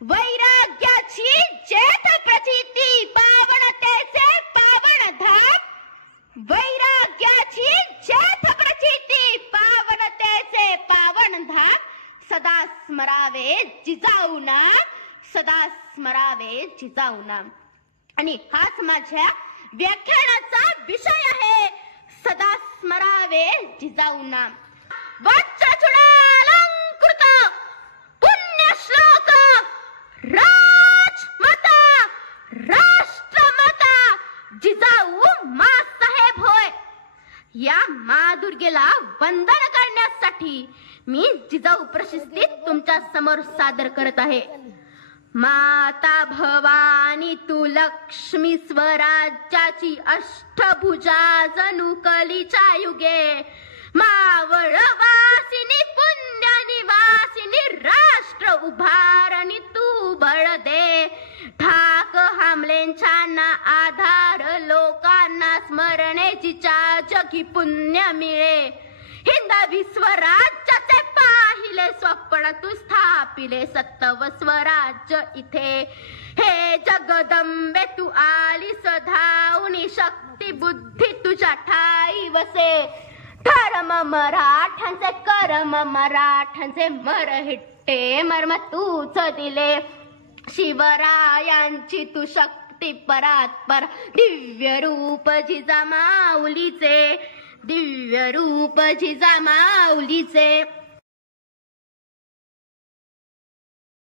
वैराग्याची जेथ प्रचिती पावनतेचे पावन धाम वैराग्याची जेथ प्रचिती पावनतेचे पावन धाम सदा स्मरावे जिजाऊ नाम सदा स्मरावे जिजाऊ नाम. आणि हाच माझ्या व्याख्यानाचा विषय आहे सदा स्मरावे जिजाऊ नाम. वच्चचूडालंकृत पुण्यश्लोक राजमाता राष्ट्रमाता जिजाऊ माँसाहेब होय. या मादुर्गेला वंदन करण्यासाठी मी जिजाऊ प्रशस्तीत तुमच्या समोर सादर करत आहे. माता भवानी तू लक्ष्मी स्वराज्याची अष्टभुजा जणू कलीच्या युगे मावळवासिनी पुण्य निवासिनी राष्ट्र उभारणी तू बळ दे. ठाक हामलेंच्या आधार लोकांना स्मरणेची जगी पुण्य मिळे. हिंदवी स्वराज्याचे पाहिले स्वप्न तू स्थापिले सत्तव स्वराज्य इथे. हे जगदंबे तू आली सधावनी शक्ती बुद्धी तुझ्या ठाई वसे. धर्म मराठ्यांचे कर्म मराठ्यांचे मरहिट्टे मर्म तूच दिले. शिवरायांची तू शक्ती परात्पर दिव्य रूप जिजा माऊलीचे दिव्य रूप जिजा माऊलीचे.